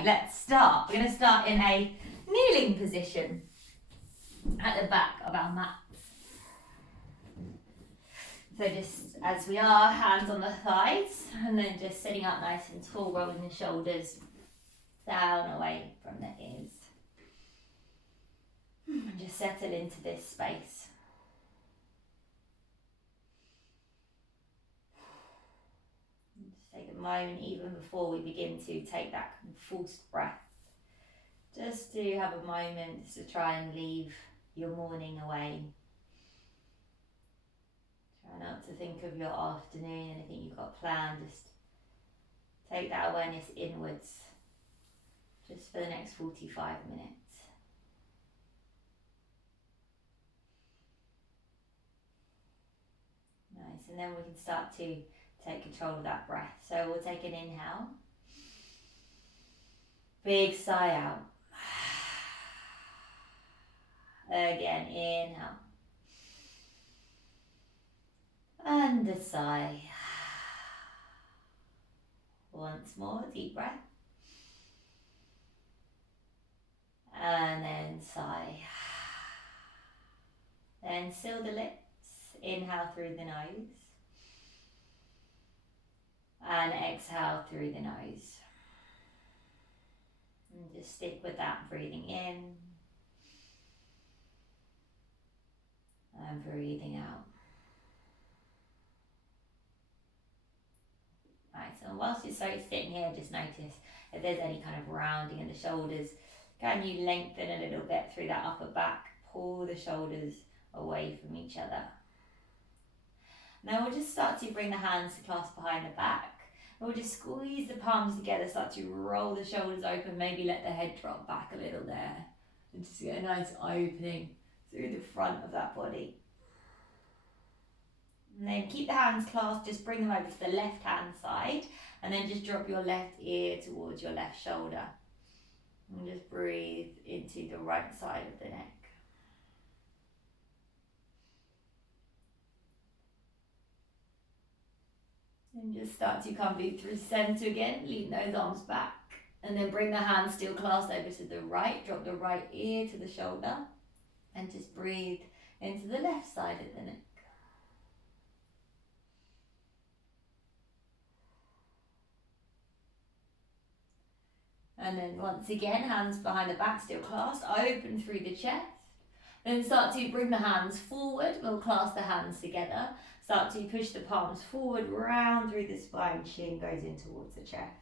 Okay, let's start. We're going to start in a kneeling position at the back of our mats. So just as we are, hands on the thighs, and then just sitting up nice and tall, rolling the shoulders down away from the ears. And just settle into this space. Just take a moment even before we begin to take that forced breath. Just to have a moment to try and leave your morning away. Try not to think of your afternoon, anything you've got planned. Just take that awareness inwards just for the next 45 minutes. Nice, and then we can start to take control of that breath. So we'll take an inhale. Big sigh out. Again, inhale. And a sigh. Once more, deep breath. And then sigh. Then seal the lips. Inhale through the nose. And exhale through the nose. And just stick with that, breathing in. And breathing out. Right, so whilst you're sitting here, just notice if there's any kind of rounding in the shoulders. Can you lengthen a little bit through that upper back? Pull the shoulders away from each other. Now we'll just start to bring the hands to clasp behind the back. We'll just squeeze the palms together, start to roll the shoulders open, maybe let the head drop back a little there. And just get a nice opening through the front of that body. And then keep the hands clasped, just bring them over to the left hand side, and then just drop your left ear towards your left shoulder. And just breathe into the right side of the neck. And just start to come through center again, lean those arms back. And then bring the hands still clasped over to the right, drop the right ear to the shoulder. And just breathe into the left side of the neck. And then once again, hands behind the back, still clasped, open through the chest. Then start to bring the hands forward, we'll clasp the hands together. Start to push the palms forward, round through the spine, chin goes in towards the chest.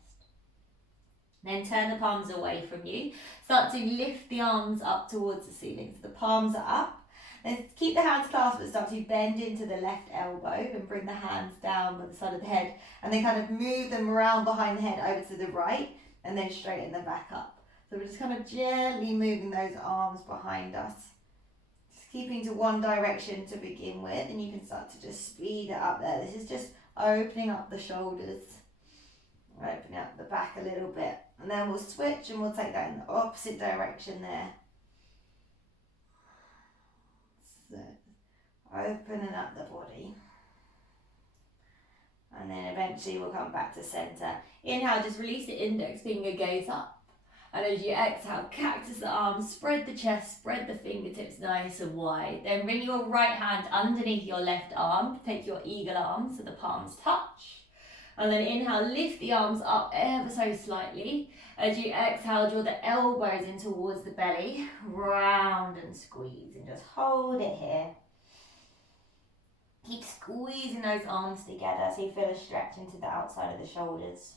Then turn the palms away from you. Start to lift the arms up towards the ceiling, so the palms are up. Then keep the hands clasped, but start to bend into the left elbow and bring the hands down by the side of the head. And then kind of move them around behind the head over to the right. And then straighten them back up. So we're just kind of gently moving those arms behind us. Just keeping to one direction to begin with, and you can start to just speed it up there. This is just opening up the shoulders, opening up the back a little bit. And then we'll switch and we'll take that in the opposite direction there. So opening up the body. And then eventually we'll come back to center. Inhale, just release the index finger, gaze up. And as you exhale, cactus the arms, spread the chest, spread the fingertips nice and wide. Then bring your right hand underneath your left arm. Take your eagle arm so the palms touch. And then inhale, lift the arms up ever so slightly. As you exhale, draw the elbows in towards the belly. Round and squeeze, and just hold it here. Keep squeezing those arms together so you feel a stretch into the outside of the shoulders.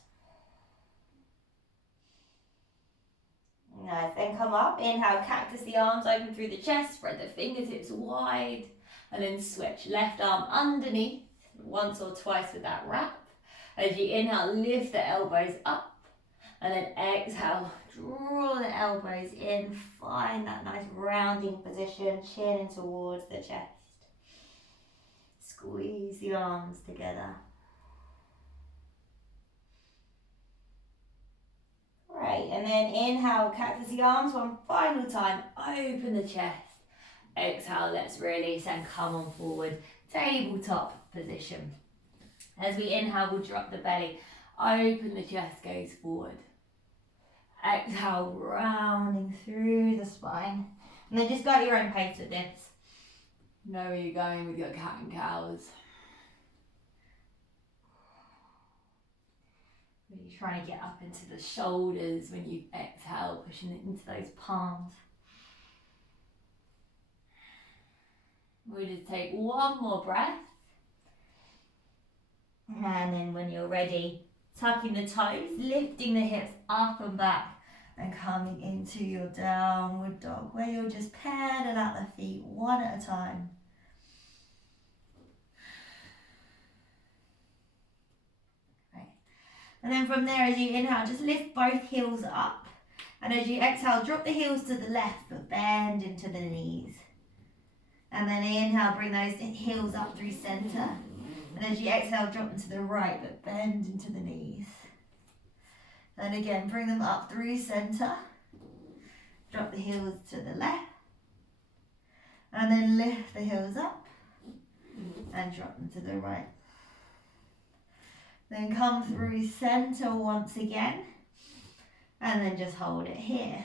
Nice, then come up, inhale, cactus the arms, open through the chest, spread the fingertips wide, and then switch. Left arm underneath, once or twice with that wrap. As you inhale, lift the elbows up, and then exhale, draw the elbows in, find that nice rounding position, chin in towards the chest. Squeeze the arms together. Great, and then inhale, cactus the arms one final time, open the chest. Exhale, let's release and come on forward, tabletop position. As we inhale, we'll drop the belly, open the chest, gaze forward. Exhale, rounding through the spine. And then just go at your own pace with this. Know where you're going with your cat and cows. Really trying to get up into the shoulders when you exhale, pushing it into those palms. We'll just take one more breath. And then when you're ready, tucking the toes, lifting the hips up and back, and coming into your downward dog, where you'll just pedal out the feet one at a time. Right. And then from there, as you inhale, just lift both heels up. And as you exhale, drop the heels to the left, but bend into the knees. And then inhale, bring those heels up through center. And as you exhale, drop them to the right, but bend into the knees. And again, bring them up through center. Drop the heels to the left. And then lift the heels up and drop them to the right. Then come through center once again. And then just hold it here.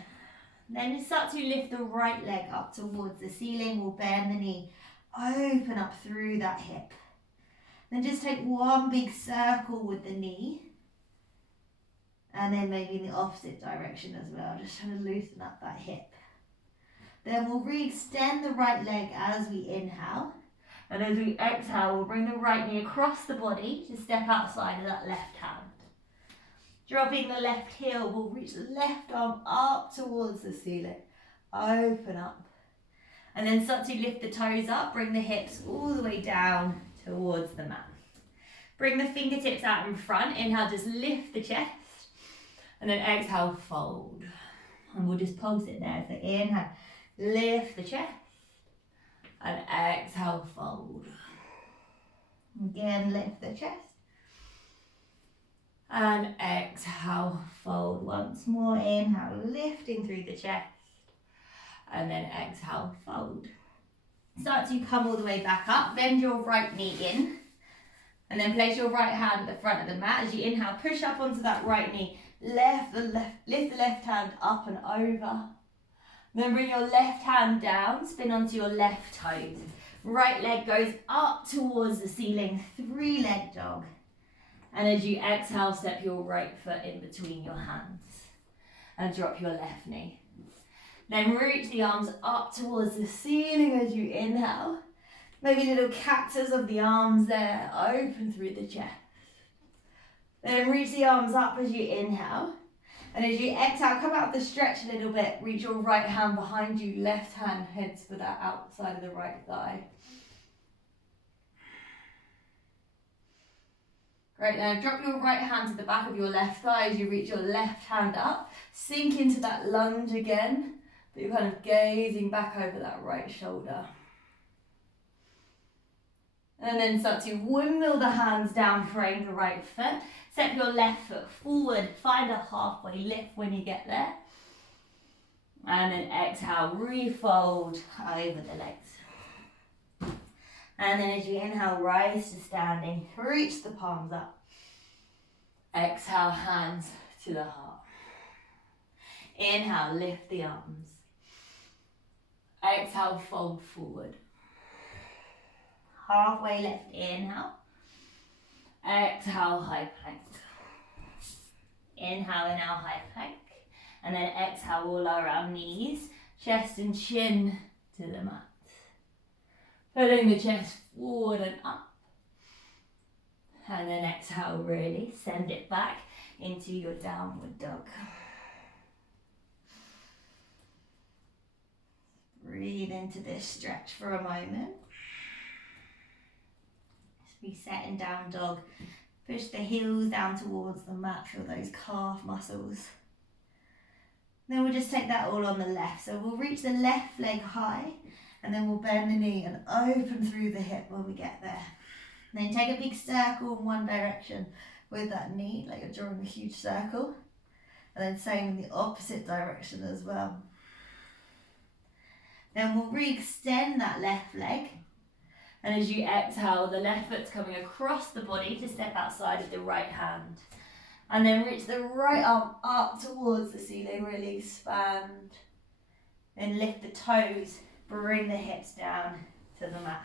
Then start to lift the right leg up towards the ceiling. We'll bend the knee, open up through that hip. Then just take one big circle with the knee. And then maybe in the opposite direction as well, just trying to loosen up that hip. Then we'll re-extend the right leg as we inhale. And as we exhale, we'll bring the right knee across the body to step outside of that left hand. Dropping the left heel, we'll reach the left arm up towards the ceiling. Open up. And then start to lift the toes up, bring the hips all the way down towards the mat. Bring the fingertips out in front. Inhale, just lift the chest. And then exhale, fold. And we'll just pulse it there. So inhale, lift the chest. And exhale, fold. Again, lift the chest. And exhale, fold once more. Inhale, lifting through the chest. And then exhale, fold. Start to come all the way back up. Bend your right knee in. And then place your right hand at the front of the mat. As you inhale, push up onto that right knee. Lift the left hand up and over. Then bring your left hand down. Spin onto your left toes. Right leg goes up towards the ceiling. 3-leg dog. And as you exhale, step your right foot in between your hands and drop your left knee. Then reach the arms up towards the ceiling as you inhale. Maybe little cactus of the arms there, open through the chest. Then reach the arms up as you inhale. And as you exhale, come out of the stretch a little bit. Reach your right hand behind you, left hand heads for that outside of the right thigh. Great, now drop your right hand to the back of your left thigh as you reach your left hand up. Sink into that lunge again, but you're kind of gazing back over that right shoulder. And then start to windmill the hands down, frame the right foot. Step your left foot forward, find a halfway lift when you get there. And then exhale, refold over the legs. And then as you inhale, rise to standing, reach the palms up. Exhale, hands to the heart. Inhale, lift the arms. Exhale, fold forward. Halfway lift, inhale. Exhale, high plank. Inhale in our high plank. And then exhale, all lower our knees, chest and chin to the mat. Pulling the chest forward and up. And then exhale, really send it back into your downward dog. Breathe into this stretch for a moment. Just reset in down dog. Push the heels down towards the mat, feel those calf muscles. Then we'll just take that all on the left. So we'll reach the left leg high. And then we'll bend the knee and open through the hip when we get there. And then take a big circle in one direction with that knee, like you're drawing a huge circle. And then same in the opposite direction as well. Then we'll re-extend that left leg. And as you exhale, the left foot's coming across the body to step outside of the right hand. And then reach the right arm up towards the ceiling, really expand. Then lift the toes, bring the hips down to the mat.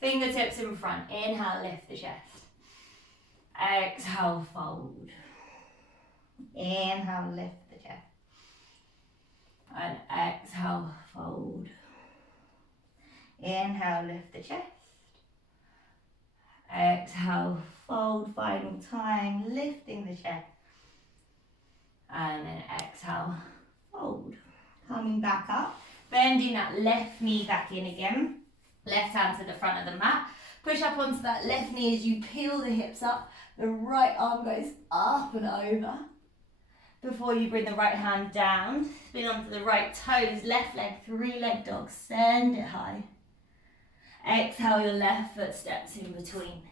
Fingertips in front, inhale, lift the chest. Exhale, fold. Inhale, lift the chest. And exhale, fold. Inhale, lift the chest. Exhale, fold, final time, lifting the chest. And then exhale, fold. Coming back up, bending that left knee back in again. Left hand to the front of the mat. Push up onto that left knee as you peel the hips up. The right arm goes up and over. Before you bring the right hand down, spin onto the right toes, left leg, 3-leg dog, send it high. Exhale, your left foot steps in between.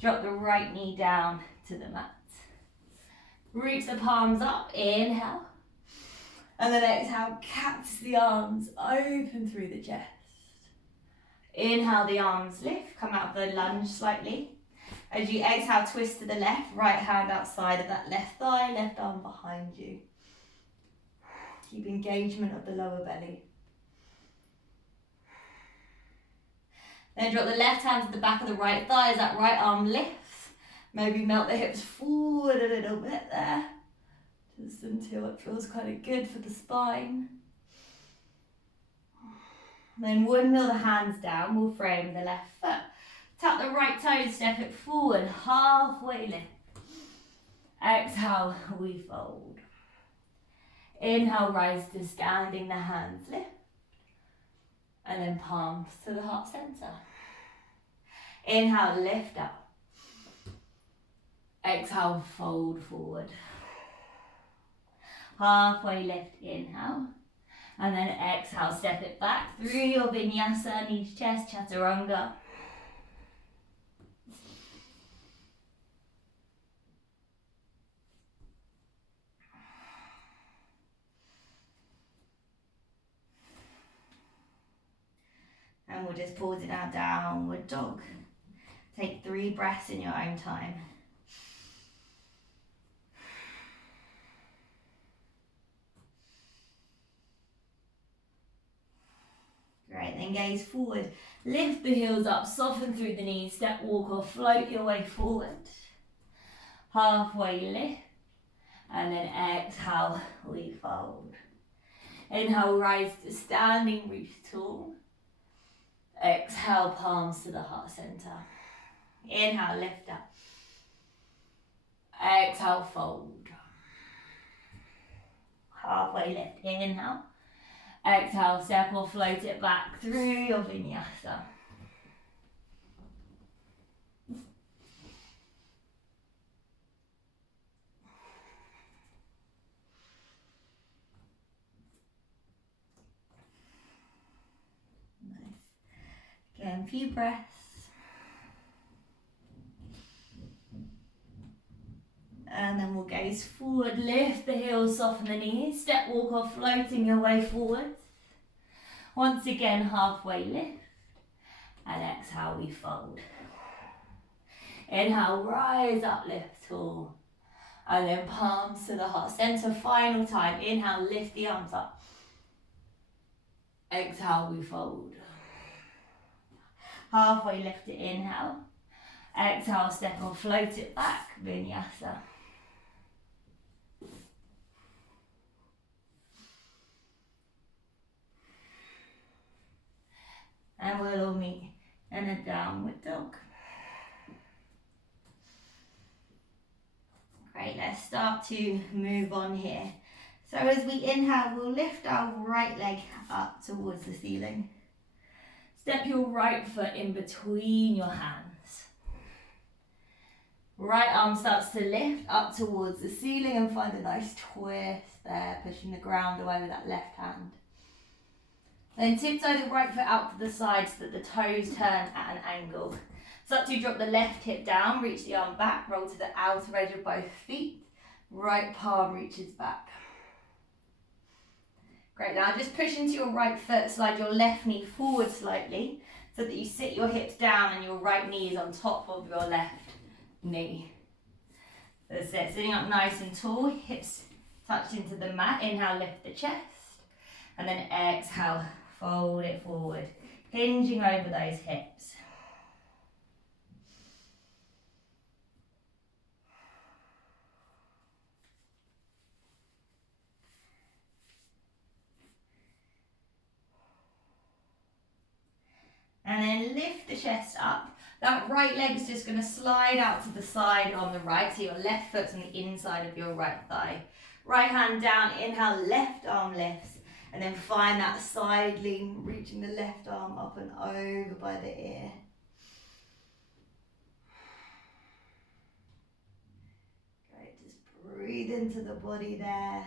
Drop the right knee down to the mat. Reach the palms up, inhale. And then exhale, catch the arms open through the chest. Inhale, the arms lift, come out of the lunge slightly. As you exhale, twist to the left, right hand outside of that left thigh, left arm behind you. Keep engagement of the lower belly. Then drop the left hand to the back of the right thigh as that right arm lifts. Maybe melt the hips forward a little bit there. Just until it feels kind of good for the spine. Then windmill the hands down, we'll frame the left foot. Tap the right toes, step it forward, halfway lift. Exhale, we fold. Inhale, rise to standing, the hands lift. And then palms to the heart center. Inhale, lift up. Exhale, fold forward. Halfway lift, inhale. And then exhale, step it back through your vinyasa, knees, chest, chaturanga. And we'll just pause in our downward dog. Take 3 breaths in your own time. Great, then gaze forward. Lift the heels up, soften through the knees, step, walk or float your way forward. Halfway lift. And then exhale, we fold. Inhale, rise to standing, reach tall. Exhale, palms to the heart center. Inhale, lift up. Exhale, fold. Halfway lift, inhale. Exhale, step or float it back through your vinyasa. Nice. Again, a few breaths. And then we'll gaze forward, lift the heels, soften the knees, step, walk or floating your way forward. Once again, halfway lift, and exhale, we fold. Inhale, rise up, lift tall, and then palms to the heart center, final time. Inhale, lift the arms up. Exhale, we fold. Halfway lift it, inhale. Exhale, step or float it back, vinyasa. And we'll all meet in a downward dog. Great, let's start to move on here. So as we inhale, we'll lift our right leg up towards the ceiling. Step your right foot in between your hands. Right arm starts to lift up towards the ceiling and find a nice twist there, pushing the ground away with that left hand. Then tiptoe the right foot out to the side so that the toes turn at an angle. Start to drop the left hip down, reach the arm back, roll to the outer edge of both feet. Right palm reaches back. Great, now just push into your right foot, slide your left knee forward slightly so that you sit your hips down and your right knee is on top of your left knee. That's it, sitting up nice and tall, hips touched into the mat. Inhale, lift the chest. And then exhale, fold it forward, hinging over those hips. And then lift the chest up. That right leg's just going to slide out to the side on the right, so your left foot's on the inside of your right thigh. Right hand down, inhale, left arm lifts. And then find that side lean, reaching the left arm up and over by the ear. Great, just breathe into the body there.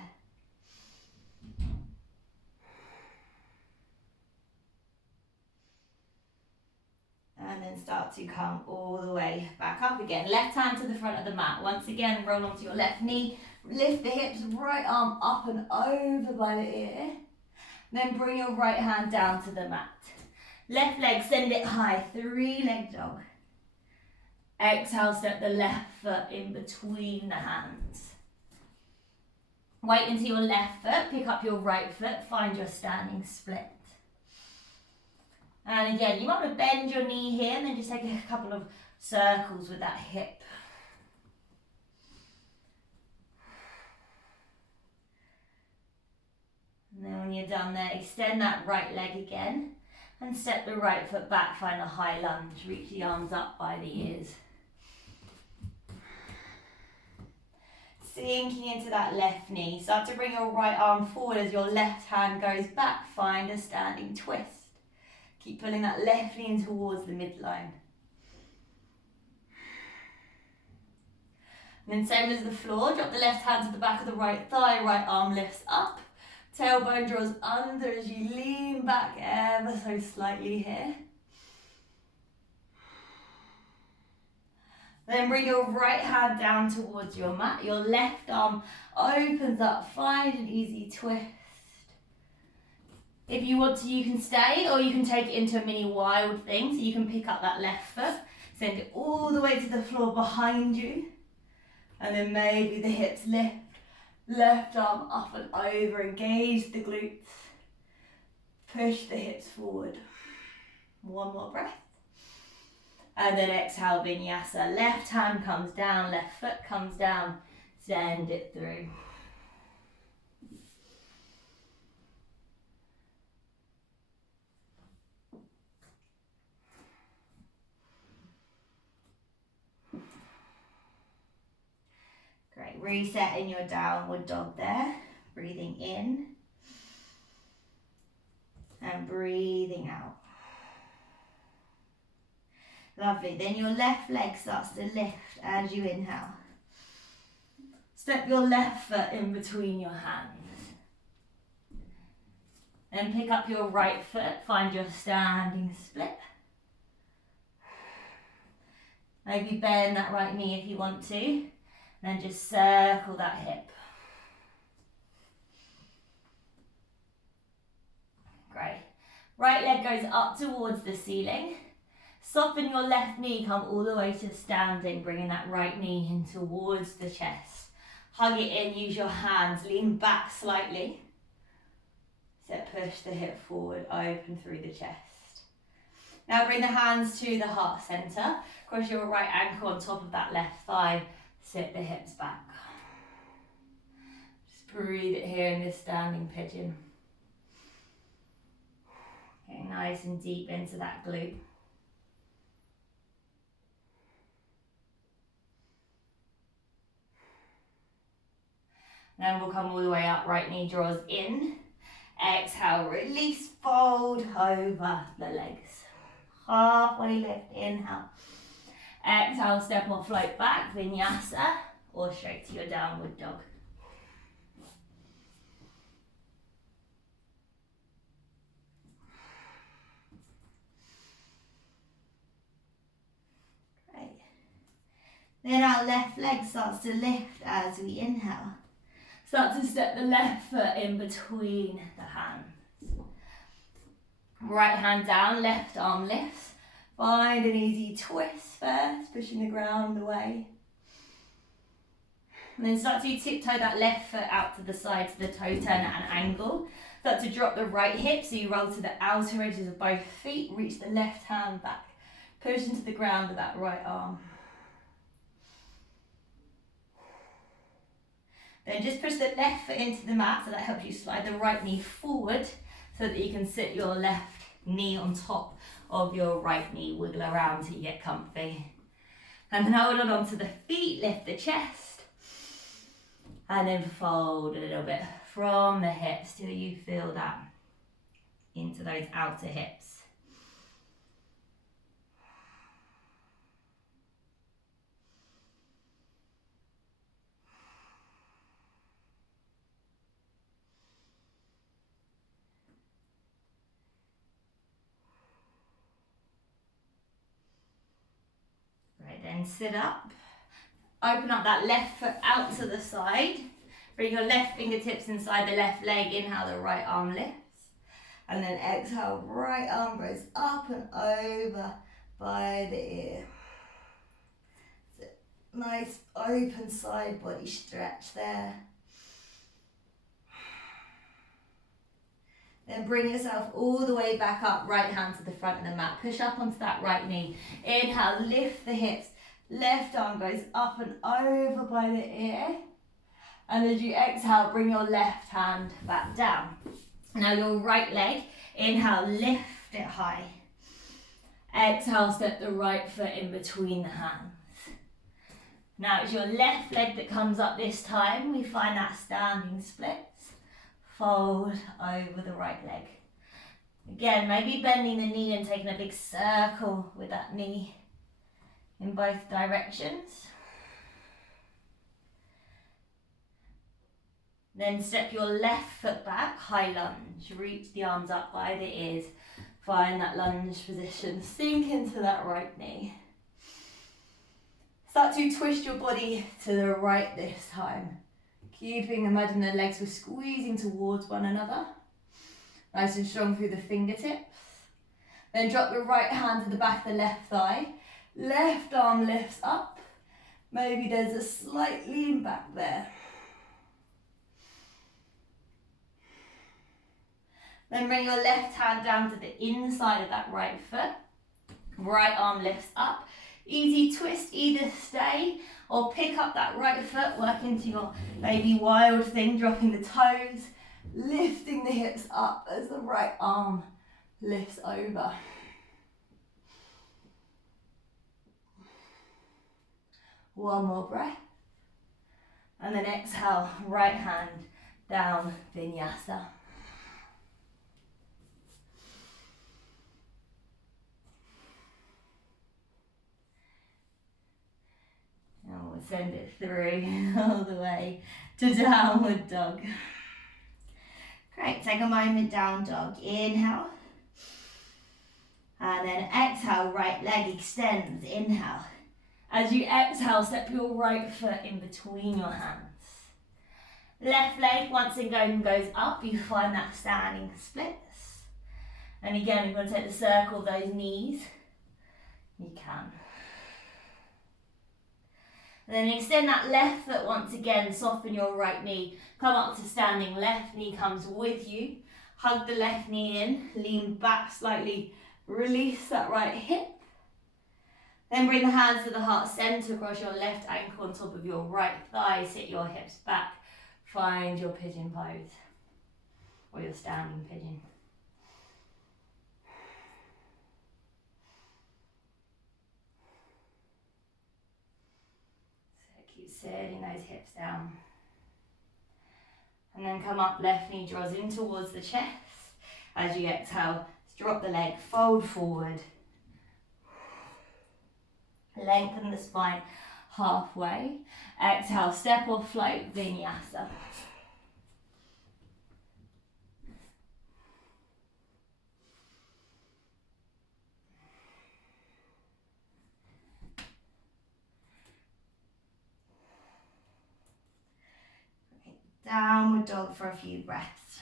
And then start to come all the way back up again. Left hand to the front of the mat. Once again, roll onto your left knee. Lift the hips, right arm up and over by the ear. Then bring your right hand down to the mat. Left leg, send it high. 3-leg dog. Exhale, step the left foot in between the hands. Weight into your left foot, pick up your right foot, find your standing split. And again, you want to bend your knee here and then just take a couple of circles with that hip. And then when you're done there, extend that right leg again and step the right foot back, find a high lunge, reach the arms up by the ears. Sinking into that left knee, start to bring your right arm forward as your left hand goes back, find a standing twist. Keep pulling that left knee in towards the midline. And then same as the floor, drop the left hand to the back of the right thigh, right arm lifts up. Tailbone draws under as you lean back ever so slightly here. Then bring your right hand down towards your mat. Your left arm opens up, find an easy twist. If you want to, you can stay, or you can take it into a mini wild thing. So you can pick up that left foot, send it all the way to the floor behind you. And then maybe the hips lift, left arm up and over, engage the glutes. Push the hips forward. One more breath. And then exhale, vinyasa. Left hand comes down, left foot comes down, send it through. Great, resetting your downward dog there. Breathing in and breathing out. Lovely, then your left leg starts to lift as you inhale. Step your left foot in between your hands. Then pick up your right foot, find your standing split. Maybe bend that right knee if you want to. Then just circle that hip. Great. Right leg goes up towards the ceiling. Soften your left knee, come all the way to standing, bringing that right knee in towards the chest. Hug it in, use your hands, lean back slightly. So push the hip forward, open through the chest. Now bring the hands to the heart center. Cross your right ankle on top of that left thigh. Sit the hips back. Just breathe it here in this standing pigeon. Getting nice and deep into that glute. Then we'll come all the way up, right knee draws in. Exhale, release, fold over the legs. Halfway lift, inhale. Exhale, step or float back, vinyasa, or straight to your downward dog. Great. Then our left leg starts to lift as we inhale. Start to step the left foot in between the hands. Right hand down, left arm lifts. Find an easy twist first, pushing the ground away. And then start to tiptoe that left foot out to the side to the toe turn at an angle. Start to drop the right hip, so you roll to the outer edges of both feet, reach the left hand back. Push into the ground with that right arm. Then just push the left foot into the mat, so that helps you slide the right knee forward so that you can sit your left knee on top of your right knee. Wiggle around till you get comfy. And then hold on onto the feet, lift the chest. And then fold a little bit from the hips till you feel that into those outer hips. Right, then sit up. Open up that left foot out to the side. Bring your left fingertips inside the left leg. Inhale, the right arm lifts. And then exhale, right arm goes up and over by the ear. Nice open side body stretch there. Then bring yourself all the way back up, right hand to the front of the mat. Push up onto that right knee. Inhale, lift the hips. Left arm goes up and over by the ear. And as you exhale, bring your left hand back down. Now your right leg, inhale, lift it high. Exhale, step the right foot in between the hands. Now it's your left leg that comes up this time. We find that standing splits. Fold over the right leg. Again, maybe bending the knee and taking a big circle with that knee in both directions. Then step your left foot back, high lunge. Reach the arms up by the ears. Find that lunge position. Sink into that right knee. Start to twist your body to the right this time. Imagine the legs were squeezing towards one another. Nice and strong through the fingertips. Then drop the right hand to the back of the left thigh. Left arm lifts up. Maybe there's a slight lean back there. Then bring your left hand down to the inside of that right foot. Right arm lifts up. Easy twist, either stay or pick up that right foot, work into your maybe wild thing, dropping the toes, lifting the hips up as the right arm lifts over. One more breath. And then exhale, right hand down, vinyasa. And we'll send it through all the way to downward dog. Great, take a moment, down dog. Inhale. And then exhale, right leg extends, inhale. As you exhale, step your right foot in between your hands. Left leg, once again, goes up. You find that standing splits. And again, you're going to take the circle of those knees. You can. And then extend that left foot once again, soften your right knee. Come up to standing, left knee comes with you. Hug the left knee in, lean back slightly, release that right hip. Then bring the hands to the heart center, across your left ankle on top of your right thigh. Sit your hips back, find your pigeon pose, or your standing pigeon. Setting those hips down. And then come up, left knee draws in towards the chest. As you exhale, drop the leg, fold forward. Lengthen the spine halfway. Exhale, step or float, vinyasa. Downward dog for a few breaths.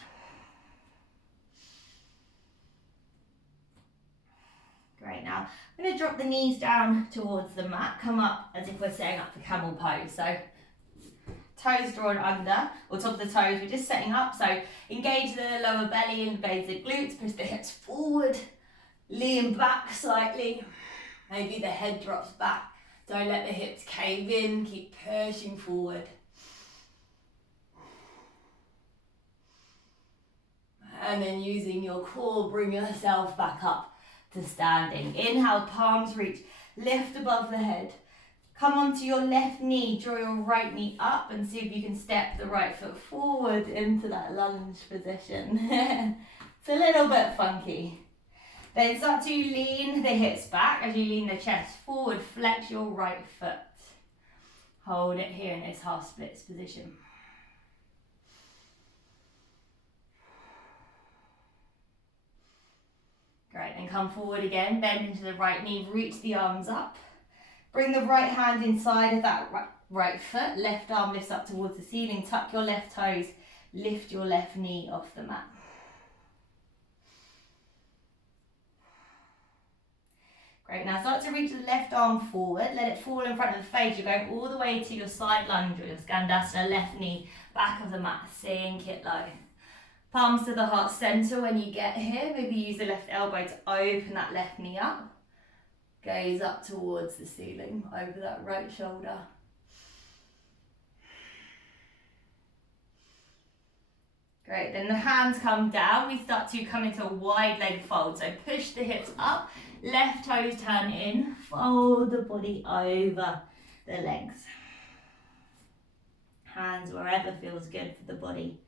Great, now I'm going to drop the knees down towards the mat. Come up as if we're setting up for camel pose. So toes drawn under, or top of the toes, we're just setting up. So engage the lower belly, engage the glutes, push the hips forward, lean back slightly. Maybe the head drops back. Don't let the hips cave in, keep pushing forward. And then using your core, bring yourself back up to standing. Inhale, palms reach, lift above the head. Come onto your left knee, draw your right knee up and see if you can step the right foot forward into that lunge position. It's a little bit funky. Then start to lean the hips back as you lean the chest forward, flex your right foot. Hold it here in this half splits position. Great, then come forward again, bend into the right knee, reach the arms up. Bring the right hand inside of that right foot, left arm lifts up towards the ceiling, tuck your left toes, lift your left knee off the mat. Great, now start to reach the left arm forward, let it fall in front of the face. You're going all the way to your side lunge or your Skandasana, left knee, back of the mat, sink it low. Palms to the heart center when you get here. Maybe use the left elbow to open that left knee up. Gaze up towards the ceiling, over that right shoulder. Great, then the hands come down. We start to come into a wide leg fold. So push the hips up, left toes turn in, fold the body over the legs. Hands wherever feels good for the body.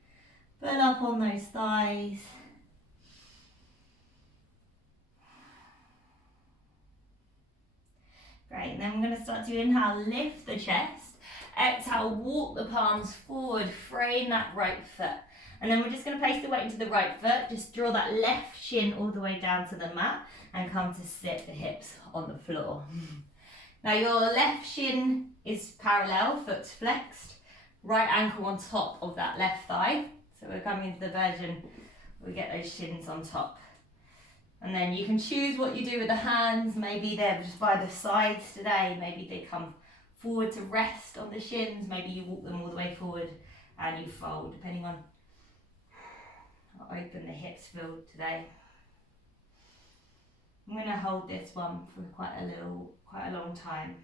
Pull up on those thighs. Great, and then we're going to start to inhale, lift the chest. Exhale, walk the palms forward, frame that right foot. And then we're just going to place the weight into the right foot. Just draw that left shin all the way down to the mat and come to sit the hips on the floor. Now your left shin is parallel, foot's flexed. Right ankle on top of that left thigh. So we're coming into the version we get those shins on top. And then you can choose what you do with the hands. Maybe they're just by the sides today. Maybe they come forward to rest on the shins. Maybe you walk them all the way forward and you fold, depending on how open the hips feel today. I'm going to hold this one for quite a long time.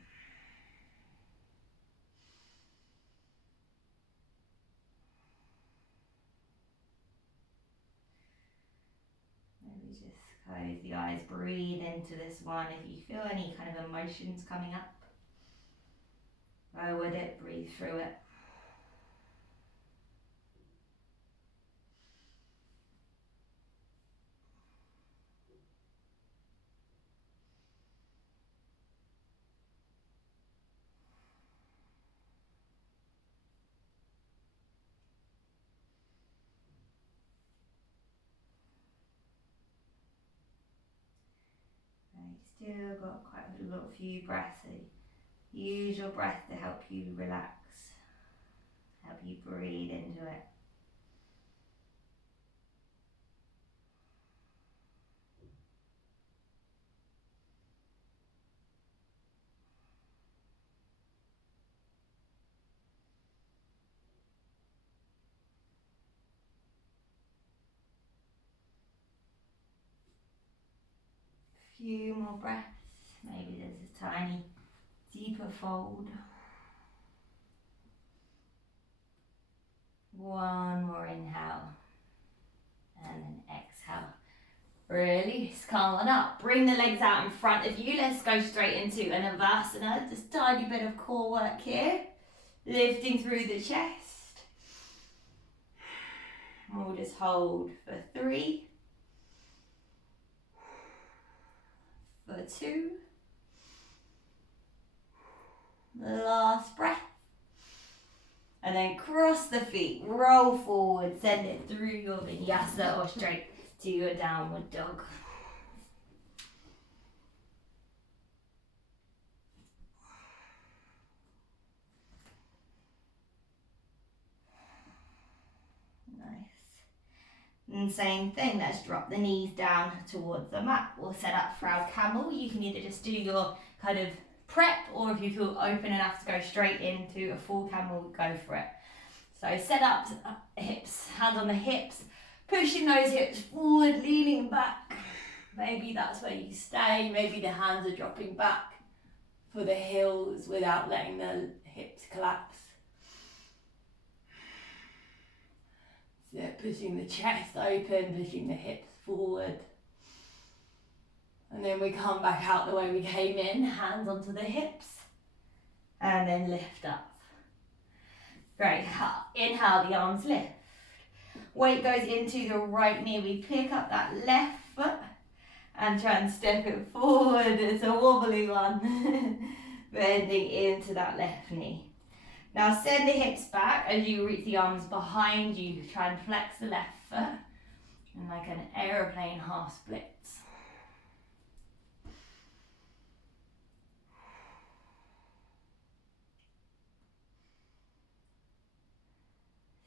Close the eyes, breathe into this one. If you feel any kind of emotions coming up, go with it, breathe through it. Still got quite a few breaths, so use your breath to help you relax, help you breathe into it. Few more breaths, maybe there's a tiny deeper fold. One more inhale and then exhale. Release, come on up, bring the legs out in front of you. Let's go straight into an Avasana, just a tiny bit of core work here, lifting through the chest. And we'll just hold for 3, for 2, last breath, and then cross the feet, roll forward, send it through your vinyasa or straight to your downward dog. And same thing, let's drop the knees down towards the mat. We'll set up for our camel. You can either just do your kind of prep, or if you feel open enough to go straight into a full camel, go for it. So set up hips, hands on the hips, pushing those hips forward, leaning back. Maybe that's where you stay, maybe the hands are dropping back for the heels without letting the hips collapse. So pushing the chest open, pushing the hips forward. And then we come back out the way we came in, hands onto the hips. And then lift up. Great, inhale, the arms lift. Weight goes into the right knee, we pick up that left foot and try and step it forward. It's a wobbly one. Bending into that left knee. Now send the hips back as you reach the arms behind you. Try and flex the left foot. And like an aeroplane half splits.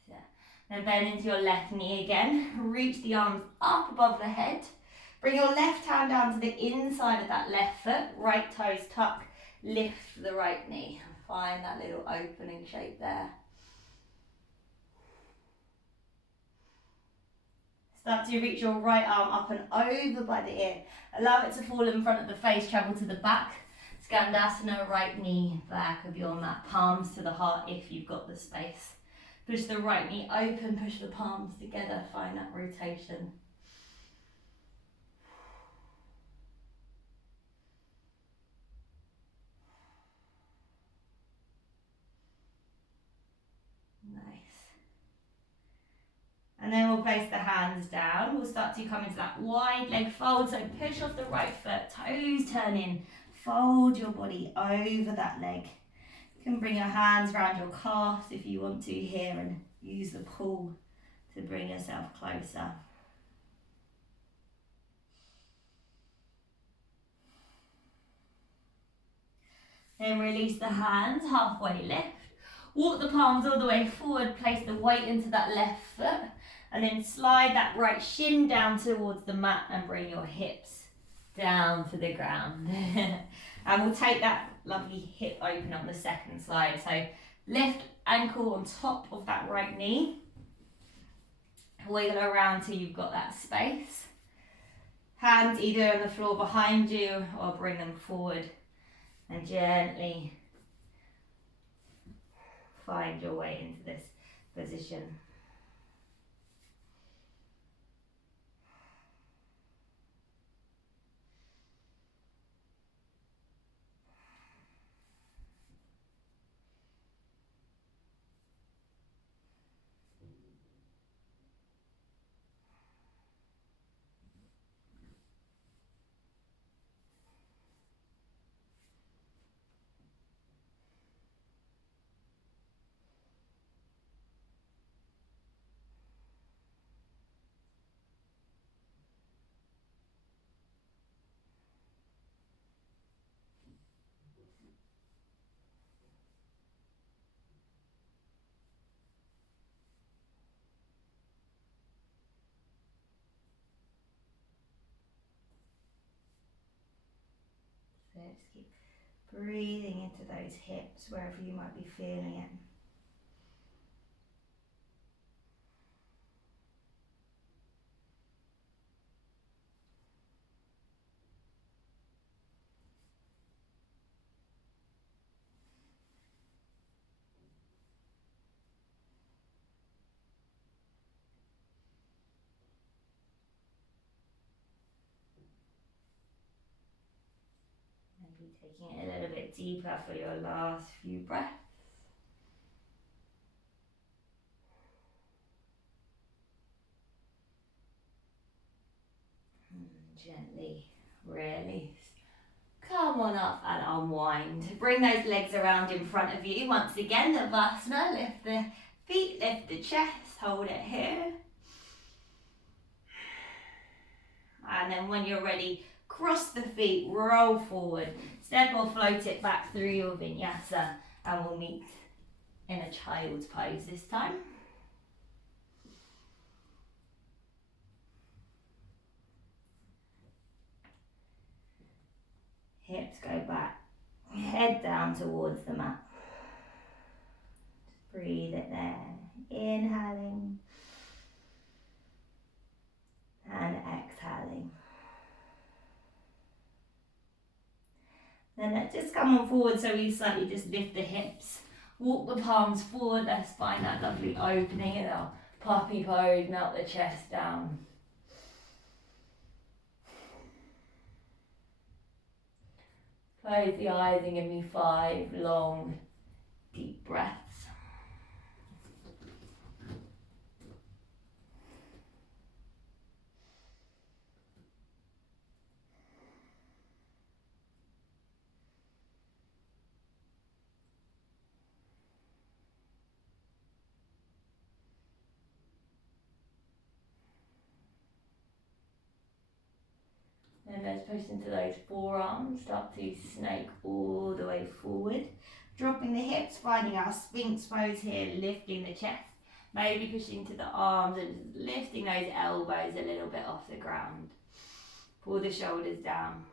So, then bend into your left knee again. Reach the arms up above the head. Bring your left hand down to the inside of that left foot. Right toes tuck. Lift the right knee. Find that little opening shape there. Start to reach your right arm up and over by the ear. Allow it to fall in front of the face, travel to the back. Skandasana, right knee back of your mat. Palms to the heart if you've got the space. Push the right knee open, push the palms together. Find that rotation. And then we'll place the hands down. We'll start to come into that wide leg fold. So push off the right foot, toes turn in. Fold your body over that leg. You can bring your hands around your calves if you want to here and use the pull to bring yourself closer. Then release the hands, halfway lift. Walk the palms all the way forward, place the weight into that left foot. And then slide that right shin down towards the mat and bring your hips down to the ground. And we'll take that lovely hip open on the second slide. So left ankle on top of that right knee. Wiggle around till you've got that space. Hands either on the floor behind you or bring them forward. And gently find your way into this position. So just keep breathing into those hips wherever you might be feeling it. Maybe taking it a little bit deeper for your last few breaths. Gently release. Come on up and unwind. Bring those legs around in front of you. Once again, the Vasana. Lift the feet, lift the chest, hold it here. And then when you're ready, cross the feet, roll forward. Step or float it back through your vinyasa. And we'll meet in a child's pose this time. Hips go back, head down towards the mat. Just breathe it there. Inhaling and exhaling. Then let's just come on forward so we slightly just lift the hips. Walk the palms forward, let's find that lovely opening in our puppy pose, melt the chest down. Close the eyes and give me 5 long, deep breaths. And let's push into those forearms, start to snake all the way forward. Dropping the hips, finding our Sphinx pose here, lifting the chest. Maybe pushing to the arms and just lifting those elbows a little bit off the ground. Pull the shoulders down.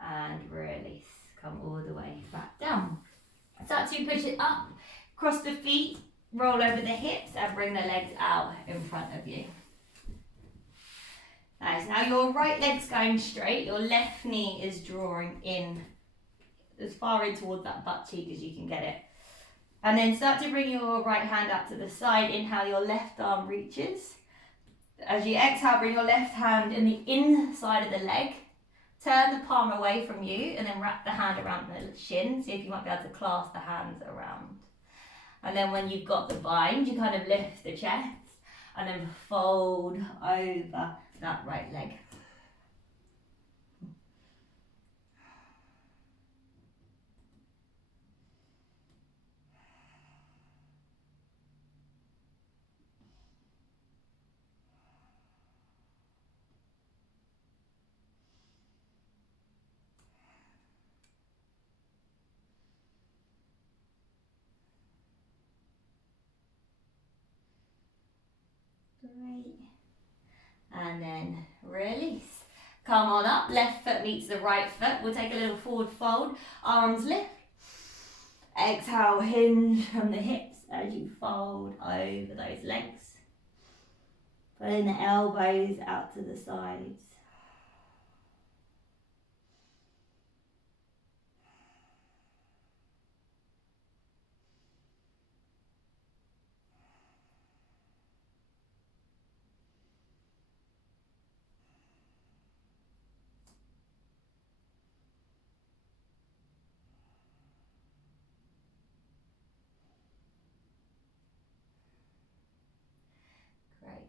And release. Come all the way back down. Start to push it up, cross the feet, roll over the hips and bring the legs out in front of you. Nice. Now your right leg's going straight, your left knee is drawing in as far in towards that butt cheek as you can get it. And then start to bring your right hand up to the side. Inhale, your left arm reaches. As you exhale, bring your left hand in the inside of the leg. Turn the palm away from you and then wrap the hand around the shin. See if you might be able to clasp the hands around. And then when you've got the bind, you kind of lift the chest and then fold over that right leg. Great. And then release. Come on up, left foot meets the right foot. We'll take a little forward fold, arms lift. Exhale, hinge from the hips as you fold over those legs. Pulling the elbows out to the sides.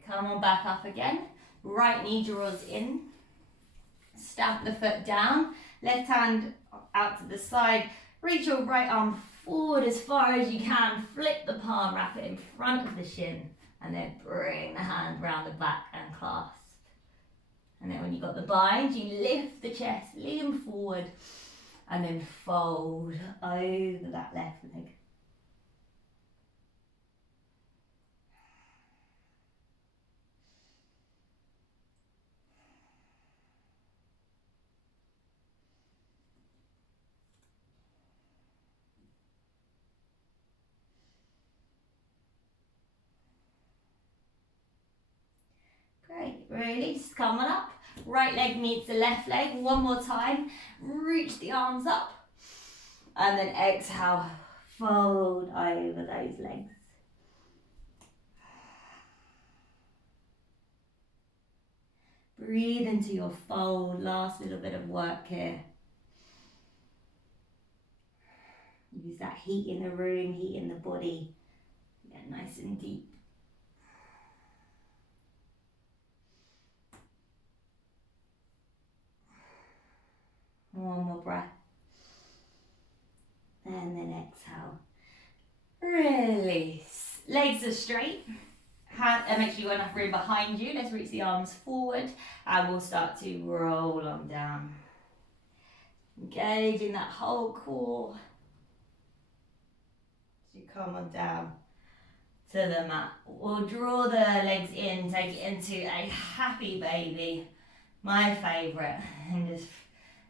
Come on back up again. Right knee draws in. Stamp the foot down. Left hand out to the side. Reach your right arm forward as far as you can. Flip the palm, wrap it in front of the shin. And then bring the hand round the back and clasp. And then when you've got the bind, you lift the chest, lean forward. And then fold over that left leg. Great, release, come on up. Right leg meets the left leg. One more time. Reach the arms up. And then exhale, fold over those legs. Breathe into your fold. Last little bit of work here. Use that heat in the room, heat in the body. Get nice and deep. One more breath. And then exhale. Release. Legs are straight. Make sure you got enough room behind you. Let's reach the arms forward and we'll start to roll them down. Engaging that whole core. So you come on down to the mat. We'll draw the legs in, take it into a happy baby. My favourite. And just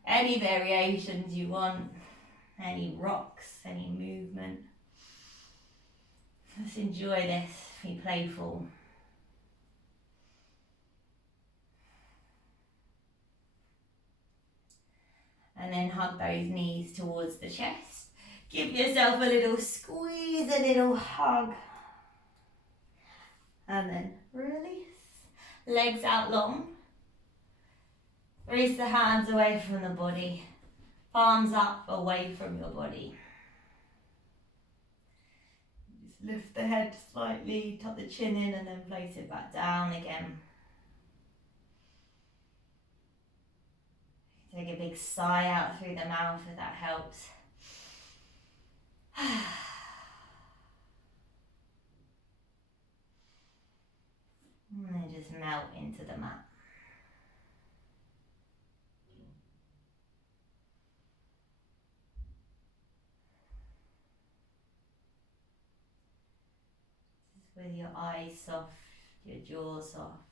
any variations you want. any rocks, any movement. Let's enjoy this, be playful. And then hug those knees towards the chest. Give yourself a little squeeze, a little hug. And then release. Legs out long. Release the hands away from the body. Palms up away from your body. Just lift the head slightly, tuck the chin in and then place it back down again. Take a big sigh out through the mouth if that helps. And then just melt into the mat. Just with your eyes soft, your jaw soft,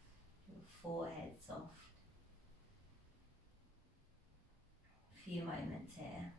your forehead soft. A few moments here.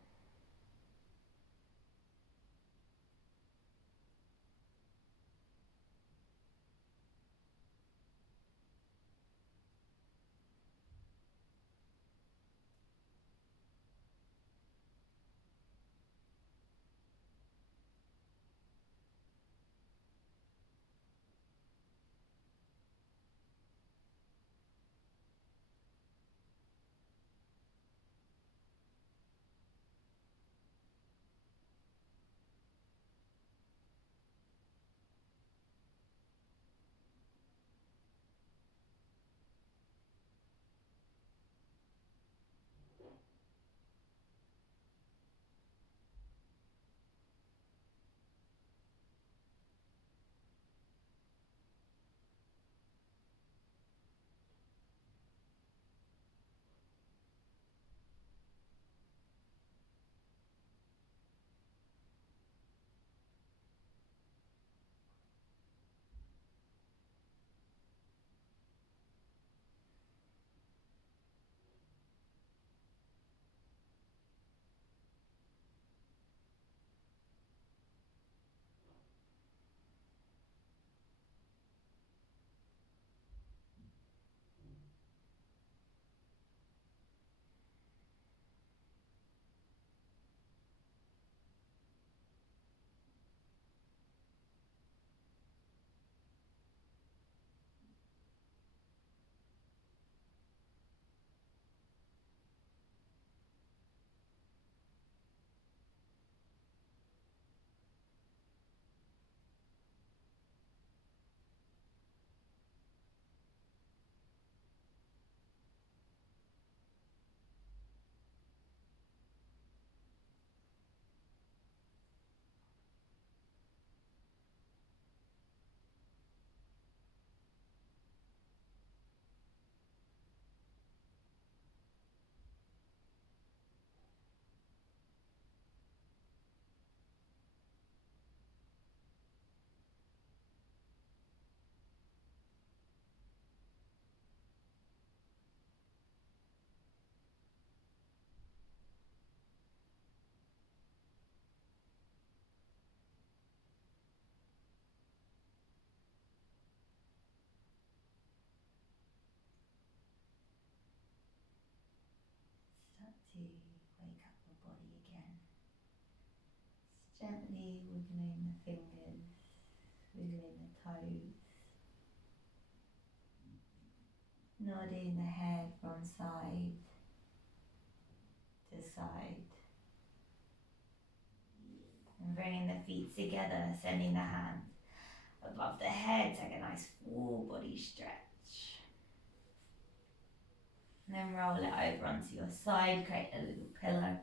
Start to wake up your body again. Just gently wiggling the fingers, wiggling the toes, nodding the head from side to side, and bringing the feet together, sending the hands above the head. Take a nice full body stretch. And then roll it over onto your side, create a little pillow.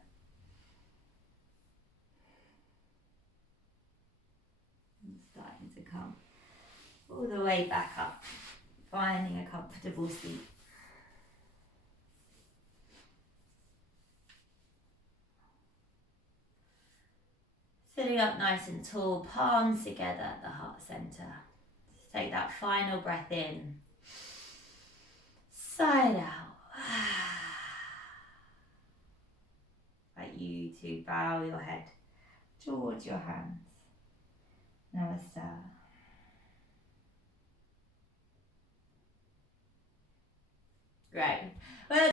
And starting to come all the way back up, finding a comfortable seat. Sitting up nice and tall, palms together at the heart center. Just take that final breath in. Sigh out. invite you to bow your head towards your hands. Namaste. Great. Well,